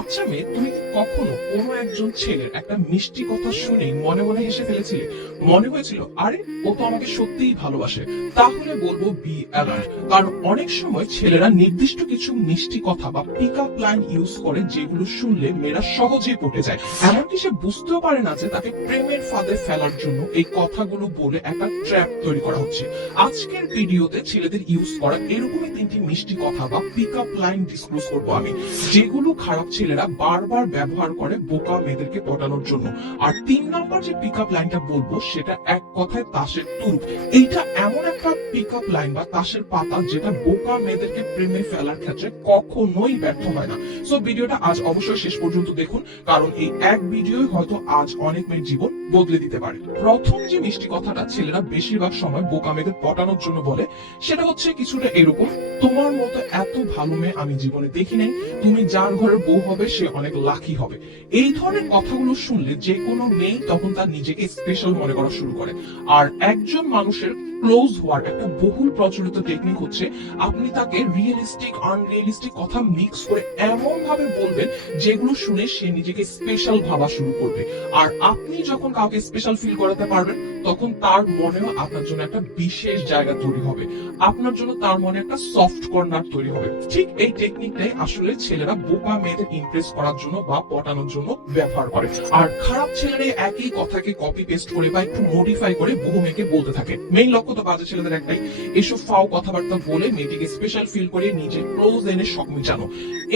আচ্ছা মেয়ে, তুমি কি কখনো কোনো একজন ছেলের একটা মিষ্টি কথা শুনেই মনে মনে হেসে ফেলেছিলে? মনে হয়েছিল আরে ও তো আমাকে সত্যিই ভালোবাসে। তাহলে বলবো বি অ্যালার্ট, কারণ অনেক সময় ছেলেরা নির্দিষ্ট কিছু মিষ্টি কথা বা পিক আপ লাইন ইউজ করে যেগুলো শুনলে মেয়েরা সহজেই পটে যায়। এমনকি সে বুঝতেও পারে না যে তাকে প্রেমের ফাঁদে ফেলার জন্য এই কথাগুলো বলে একটা ট্র্যাপ তৈরি করা হচ্ছে। আজকের ভিডিওতে ছেলেদের ইউজ করা এরকমই তিনটি মিষ্টি কথা বা পিক আপ লাইন ডিসক্লোজ করবো আমি, যেগুলো খারাপ ছেলেরা বারবার ব্যবহার করে বোকা মেয়েদেরকে পটানোর জন্য। আর 3 নম্বর যে পিক আপ লাইনটা বলবো সেটা এক কথায় তাসের তুরুপ। এইটা এমন একটা পিক আপ লাইন বা তাসের পাতা যেটা বোকা মেয়েদেরকে প্রেমে ফেলার ক্ষেত্রে কখনোই ব্যর্থ হয় না। সো ভিডিওটা আজ অবশ্যই শেষ পর্যন্ত দেখুন, কারণ এই এক ভিডিওই হয়তো আজ অনেক মেয়ের জীবন বদলে দিতে পারে। প্রথম যে মিষ্টি কথাটা ছেলেরা বেশিরভাগ সময় বোকা মেয়েদের পটানোর জন্য বলে সেটা হচ্ছে কিছুটা এরকম: তোমার মতো এত ভালো মেয়ে আমি জীবনে দেখি নাই, তুমি যার ঘরের বউ হবে সে অনেক লাকি হবে। এই ধরনের কথাগুলো শুনলে যে কোনো মেয়ে তখন তার নিজেকে স্পেশাল মনে করা শুরু করে। আর একজন মানুষের ক্লোজ হওয়ার একটা বহুল প্রচলিত টেকনিক হচ্ছে আপনি তাকে রিয়েলিস্টিক আনরিয়েলিস্টিক কথা মিক্স করে এমন ভাবে বলবেন যেগুলো শুনে সে নিজেকে স্পেশাল ভাবা শুরু করবে। আর আপনি যখন কাউকে স্পেশাল ফিল করাতে পারবেন তখন তার মনেও আপনার জন্য একটা বিশেষ জায়গা তৈরি হবে, আপনার জন্য তার মনে একটা সফট কর্নার তৈরি হবে। ঠিক এই টেকনিকটাই আসলে ছেলেরা বোকা মেয়েদের ইমপ্রেস করার জন্য বা পটানোর জন্য ব্যবহার করে। আর খারাপ ছেলেরা একই কথাকে কপি পেস্ট করে বা একটু মডিফাই করে বহু মেয়েকে বলতে থাকে। মেইন লক্ষ্য তো বাজে ছেলেদের একটাই, এসব ফাও কথাবার্তা বলে মেয়েটিকে স্পেশাল ফিল করে নিজের ক্লোজ এনে শখ মিটানো।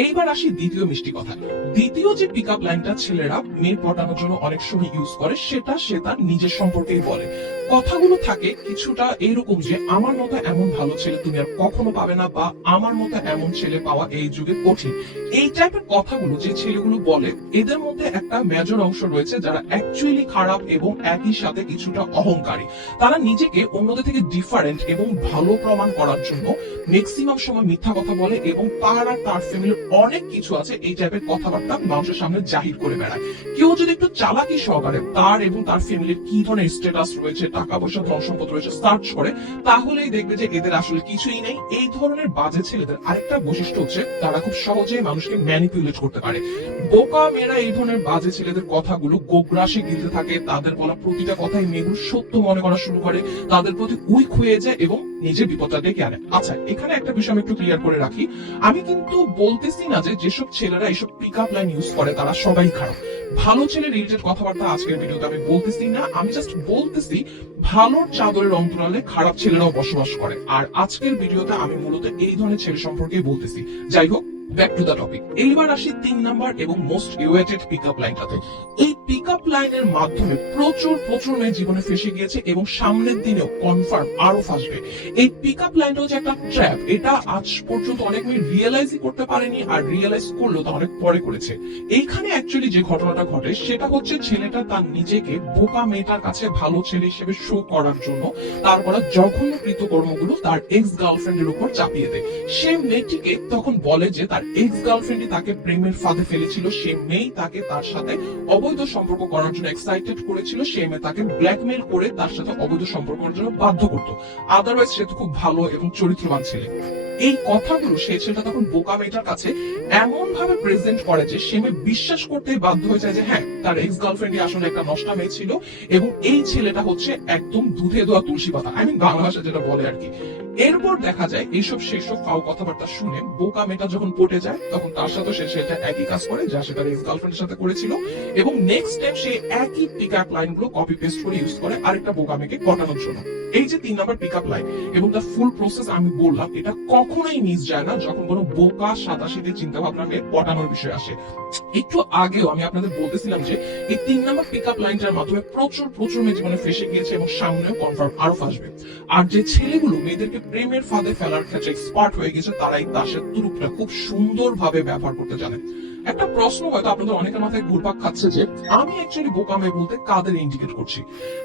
এইবার আসি দ্বিতীয় মিষ্টি কথা। দ্বিতীয় যে পিক আপ লাইনটা ছেলেরা মেয়ে পটানোর জন্য অনেক সময় ইউজ করে সেটা সে তার নিজের সম্পর্কেই বলে। কথাগুলো থাকে কিছুটা এইরকম যে আমার মতো এমন ভালো ছেলে তুমি আর কখনো পাবে না, বা আমার মতো এমন ছেলে পাওয়া এই যুগে কঠিন। এই টাইপের কথাগুলো যে ছেলেগুলো বলে এদের মধ্যে একটা মেজর অংশ রয়েছে যারা অ্যাকচুয়ালি খারাপ এবং একই সাথে কিছুটা অহংকারী। তারা নিজেকে অন্যদের থেকে ডিফারেন্ট এবং ভালো প্রমাণ করার জন্য ম্যাক্সিমাম সময় মিথ্যা কথা বলে এবং তার আর তার ফ্যামিলির অনেক কিছু আছে এই টাইপের কথাবার্তা মানুষের সামনে জাহির করে বেড়ায়। কেউ যদি একটু চালাকি সহকারে তার এবং তার ফ্যামিলির কি ধরনের স্ট্যাটাস রয়েছে, টাকা পয়সা ধন সম্পদ রয়েছে সার্চ করে, তাহলেই দেখবে যে এদের আসলে কিছুই নেই। এই ধরনের বাজে ছেলেদের আরেকটা বৈশিষ্ট্য হচ্ছে তারা খুব সহজেই মানুষকে ম্যানিপুলেট করতে পারে। বোকা মেয়েরা এই ধরনের বাজে ছেলেদের কথাগুলো গোগ্রাসে গিলতে থাকে, তাদের বলা প্রতিটা কথাই মেয়েগুলো সত্য মনে করা শুরু করে, তাদের প্রতি উইক হয়ে যায় এবং নিজে বিপদটা ডেকে আনে। আচ্ছা, এখানে একটা বিষয় আমি একটু ক্লিয়ার করে রাখি, আমি কিন্তু বলতেছি না যে যেসব ছেলেরা এইসব পিক আপ লাইন ইউজ করে তারা সবাই খারাপ। ভালো ছেলে রিলেটেড কথাবার্তা আজকের ভিডিওতে আমি বলতেছি না, আমি জাস্ট বলতেছি ভালো চাদরের অন্তরালে খারাপ ছেলেরাও বসবাস করে। আর আজকের ভিডিওতে আমি মূলত এই ধরনের ছেলে সম্পর্কেই বলতেছি। যাই হোক, ব্যাক টু দা টপিক। এইবার আসি 3 নম্বর এবং মোস্ট ইউয়েটেড পিক আপ লাইনটাতে। এই পিক আপ লাইনের মাধ্যমে প্রচুর মেয়ে জীবনে ফেসে গিয়েছে এবং সামনের দিনেও কনফার্ম আরো ফাঁসবে। এই পিক আপ লাইনটা হচ্ছে একটা ট্র্যাপ, এটা আজ পর্যন্ত অনেক মেয়ে রিয়েলাইজই করতে পারেনি, আর রিয়েলাইজ করলেও তা অনেক পরে করেছে। এইখানে অ্যাকচুয়ালি যে ঘটনাটা ঘটে সেটা হচ্ছে ছেলেটা তার নিজেকে বোকা মেয়েটার কাছে ভালো ছেলে হিসেবে শো করার জন্য তার করা জঘন্য কৃতকর্মগুলো তার এক্স গার্লফ্রেন্ডের উপর চাপিয়ে দেয়। সে মেয়েটিকে তখন বলে যে তার এক্স গার্লফ্রেন্ডই তাকে প্রেমের ফাঁদে ফেলেছিল, সে মেয়ে তাকে তার সাথে অবৈধ সম্পর্ক করার জন্য এক্সাইটেড করেছিল, সে মেয়ে তাকে ব্ল্যাকমেল করে তার সাথে অবৈধ সম্পর্ক করার জন্য বাধ্য করতো। আদারওয়াইজ সে তো খুব ভালো এবং চরিত্রবান ছেলে। এই কথাগুলো সেই ছেলেটা তখন বোকা মেয়েটার কাছে এমন ভাবে প্রেজেন্ট করে যে সে মেয়ে বিশ্বাস করতে বাধ্য হয়ে যায় যে হ্যাঁ, তার এক্স গার্লফ্রেন্ডই আসলে একটা নষ্টা মেয়ে ছিল এবং এই ছেলেটা হচ্ছে একদম দুধে দেওয়া তুলসী পাতা, আই মিন বাংলা ভাষা যেটা বলে আর কি। এরপর দেখা যায় এইসব সেসব ফাও কথাবার্তা শুনে বোকা মেয়েটা যখন পটে যায় তখন তার সাথে সে সেটা একই কাজ করে যা সে তার এক্স গার্লফ্রেন্ডের সাথে করেছিল, এবং নেক্সট টাইম সে একই পিক আপ লাইন গুলো কপি পেস্ট করে ইউজ করে আরেকটা বোকা মেয়েকে পটানোর জন্য। এই যে 3 নম্বর পিক আপ লাইন এবং তার ফুল প্রসেস আমি বললাম, এটা কখনোই মিস যায় না যখন কোনো বোকা সাদাসিধে চিন্তা ভাবনা নিয়ে পটানোর বিষয় আসে। একটু আগেও আমি আপনাদের বলতেছিলাম যে এই 3 নম্বর পিক আপ লাইনটার মাধ্যমে প্রচুর মেয়ে জীবনে ফেসে গিয়েছে এবং সামনেও কনফার্ম আরো ফাঁসবে। আর যে ছেলেগুলো মেয়েদেরকে প্রেমের ফাঁদে ফেলার ক্ষেত্রে এক্সপার্ট হয়ে গেছে তারা এই তাসের তুরুপটা খুব সুন্দর ভাবে ব্যবহার করতে জানে। একটা প্রশ্ন হয়তো আপনাদের অনেকের মাথায় ঘুরপাক খাচ্ছে যে আমি অ্যাকচুয়ালি বোকা মেয়ে বলতে কাদের ইন্ডিকেট করছি।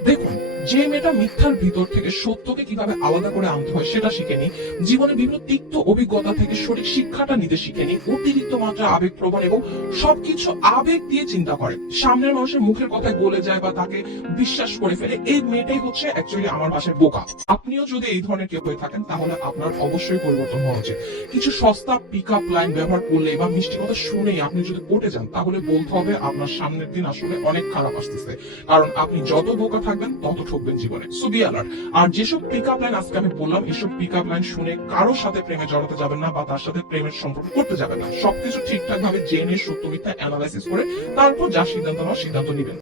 দেখুন, যে মেয়েটা মিথ্যার ভিতর থেকে সত্যকে কিভাবে আলাদা করে আনতে হয় সেটা শিখেনি, জীবনে বিভিন্ন তিক্ত অভিজ্ঞতা থেকে সঠিক শিক্ষাটা নিতে শিখেনি, অতিরিক্ত মাত্রা আবেগ প্রবণ এবং সবকিছু আবেগ দিয়ে চিন্তা করে, সামনের মানুষের মুখের কথায় গলে যায় বা তাকে বিশ্বাস করে ফেলে, এই মেয়েটাই হচ্ছে অ্যাকচুয়ালি আমার ভাষায় বোকা। আপনিও যদি এই ধরনের কেউ হয়ে থাকেন তাহলে আপনার অবশ্যই পরিবর্তন হওয়া উচিত। কিছু সস্তা পিক আপ লাইন ব্যবহার করলে বা মিষ্টি কথা শুনেই আপনি যদি পটে যান তাহলে বলতে হবে আপনার সামনের দিন আসলে অনেক খারাপ আসতেছে, কারণ আপনি যত বোকা থাকবেন তত ঠকবেন জীবনে। So be alert. আর যেসব পিক আপ লাইন আজকে আমি বললাম, এসব পিক আপ লাইন শুনে কারোর সাথে প্রেমে জড়াতে যাবেন না বা তার সাথে প্রেমের সম্পর্ক করতে যাবেন না। সবকিছু ঠিকঠাক ভাবে জেনে সত্য মিথ্যা অ্যানালাইসিস করে তারপর যা সিদ্ধান্ত নেওয়ার সিদ্ধান্ত নিবেন।